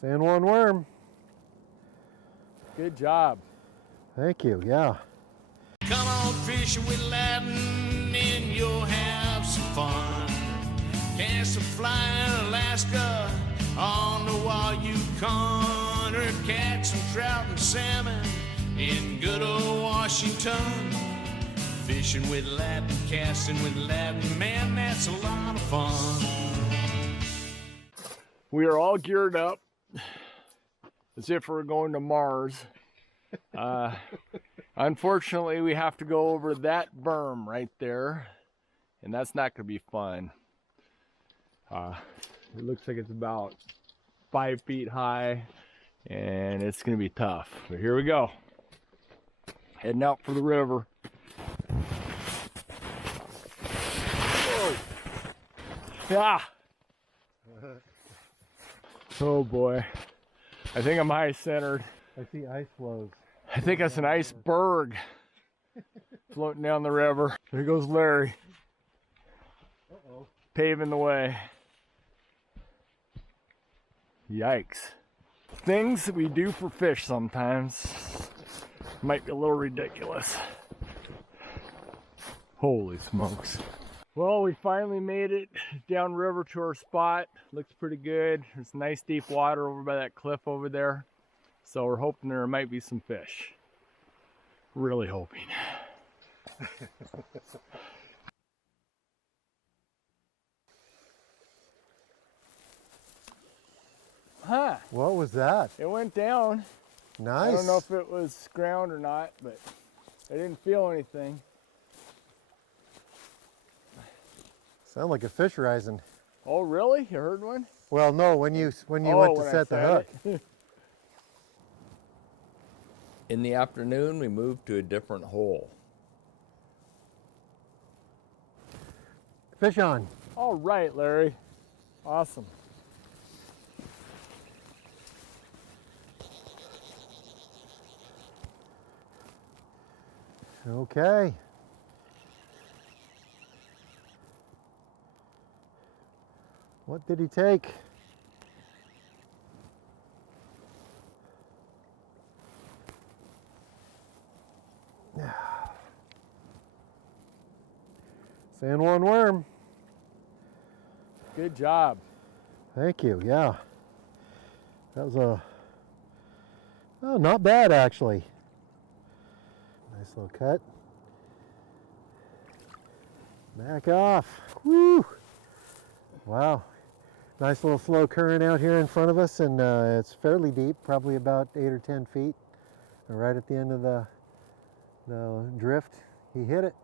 San Juan worm. Good job. Thank you, yeah. Come on fishing with Ladin and you'll have some fun. Cast a fly in Alaska on the Yukon, or catch some trout and salmon in good old Washington. Fishing with Ladin, casting with Ladin, man, that's a lot of fun. We are all geared up as if we're going to Mars. Unfortunately, we have to go over that berm right there, and that's not going to be fun. It looks like it's about 5 feet high, and it's going to be tough. But here we go. Heading out for the river. Whoa. Ah! Oh boy. I think I'm high centered. I see ice flows. I think that's an iceberg floating down the river. There goes Larry. Uh-oh. Paving the way. Yikes. Things that we do for fish sometimes might be a little ridiculous. Holy smokes. Well, we finally made it downriver to our spot. Looks pretty good. There's nice deep water over by that cliff over there. So we're hoping there might be some fish. Really hoping. Huh. What was that? It went down. Nice. I don't know if it was ground or not, but I didn't feel anything. Sound like a fish rising. Oh, really? You heard one? Well, no, when you went to set the hook. In the afternoon, we moved to a different hole. Fish on. All right, Larry. Awesome. Okay. What did he take? San Juan worm. Good job. Thank you, yeah. That was not bad actually. Nice little cut. Back off. Woo! Wow. Nice little slow current out here in front of us, and it's fairly deep, probably about 8 or 10 feet. Right at the end of the drift, he hit it.